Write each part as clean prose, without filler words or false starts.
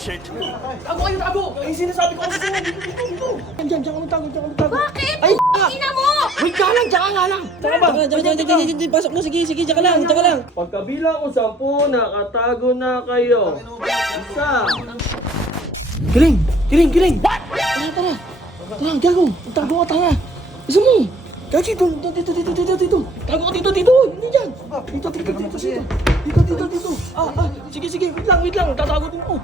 Bullshit! Tago kayo, tago! Ay, sinasabi ko kasi sa'yo, dito. Diyan kami tago, tago. Bakit? Ay, Ina mo! wait ka lang, diyan nga lang. Saka ba? Pasok mo, sige, tsaka lang. Pagkabilang ko 10, nakatago na kayo. Isa. Kiling! What? Tara. Tara, gago. Tago ka, tanga. Isa mo. Gagi, dito. Tago ka dito. Hindi dyan. Dito. Dito. Sige. Wait lang. Tatago din ko.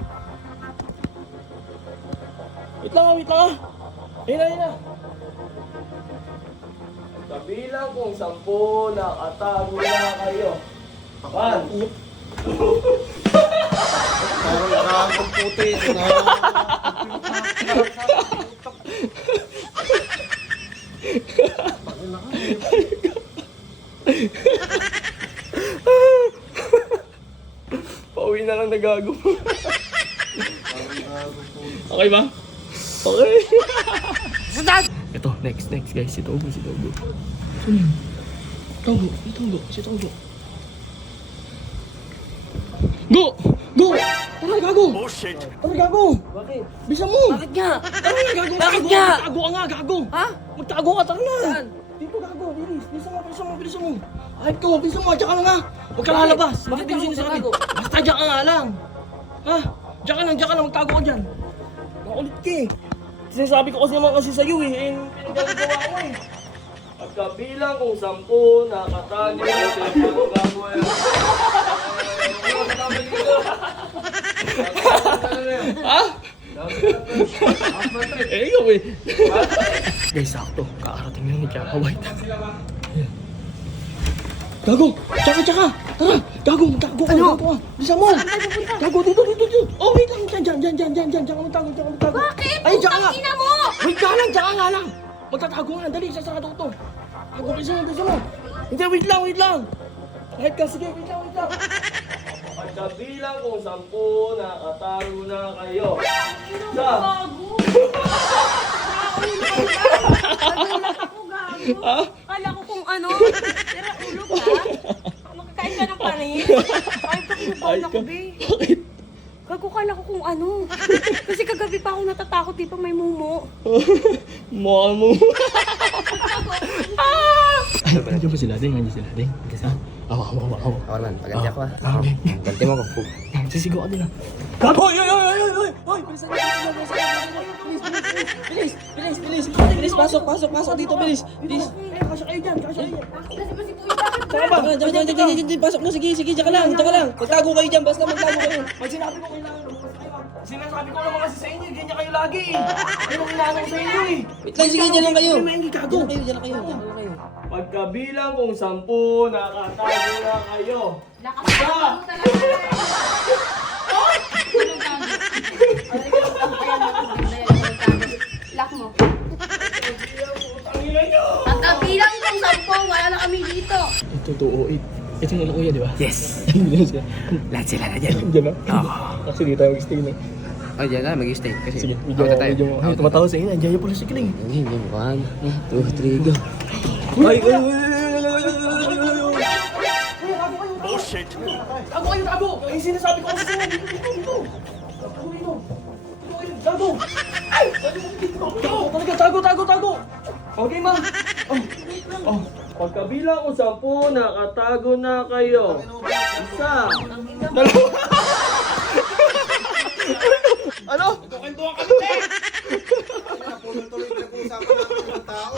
Wait lang. Ayun na. Kabilang kong 10, nakatago na kayo. 1. Parang nakakang puti. Pauwi na lang nagago. Okay ba? Okay. Ito, next guys. Si Togo. Si Togo. Go! Tara, gago! Bullshit! Tara, gago! Bakit? Bisa mo! Bakit nga? Tara, gago! Bakit nga? Magtago ka nga, gago! Ha? Magtago ka, tara na! Saan? Dito, gago! Bilisan mo! Ahit ka mo, bilisan mo! Diyan ka na nga! Huwag ka lalabas! Bakit Bakit hindi mo ako sinasabi? magtatago? Basta diyan ka nga lang! Ha? Diyan ka lang! Magtago ka dyan! Makulit ka eh! Sinasabi ko kasi naman kasi sa'yo eh! Pinagagawa ko eh! Pagkabilang kong 10, nakatago na kayo. Ha? Ikaw eh. Guys, sakto. Kakarating lang ni Chaka White. Gago! Tsaka! Tara! Gago! Magtago ka! Ano? Bisa mo! Saan tayo pupunta? Gago! Dito! Oh, wait lang! Diyan! Diyan ka magtago! Bakit? Ay, diyan ka nga! Putang ina mo! Wait ka lang! Diyan nga lang! Magtatago nga! Dali! Sasarado ko to! Gago! Bisa mo! Hindi! Wait lang! Kahit ka! Sige! Wait lang! Pagkabilang kong 10, nakatago na kayo. Isa. Gago! Nagulat ako, gago. Ha? Kala ko kung ano. Pero ulo ka? Makakain ka ng panis? Ay, kakinubahan ako, be. Bakit? Gago, kala ko kung ano. Kasi kagabi pa ako natatakot, di pa may mumo. Mukha mo. Nandiyan ba sila? Nandiyan sila? Ha? Ako. Ako naman, paganti ako Okay. Ganti mo ako. Sisigaw ka din ah. Gago! Hoy! Bilis! Pasok dito, bilis! Kasya kayo dyan! Kasi ba si Kuya, bakit ba? Saka ba? Pasok mo, sige, tsaka lang. Magtago kayo dyan, basta magtago kayo. Pag sinabi ko kailangan lumabas kayo, sinasabi ko naman kasi sa inyo, ganyan kayo lagi eh. Ano ang kailangan ko sa inyo eh. Wait lang, sige, dyan lang kayo. Maingay gago. Dyan lang kayo. Pagkabilang kong 10, nakatago na kayo. Lakas ka mo talaga. Lock mo. Tangina nyo! Pagkabilang kong 10, wala na kami dito. Ito, 208. Ito yung kuya, di ba? Yes. Lahat sila na dyan. Diyan na? Kasi di tayo mag-stay na. Oh, dyan na, mag-stay. Kasi, Sige, medyo mo. Ay, tumatawa sa inyo. Andiyan yung pala si Kiling. Hindi mo. 1, 2, 3, go. Ay! Bullshit! Tago! Ay, sinasabi ko kasi sa'yo. Dito. Tago! Ay! Talaga, tago! Okay, ma. Oh. Pagkabilang ko 10, nakatago na kayo. Isa. Dalawa. Ano? Tuloy pinag-uusapan namin ng tao.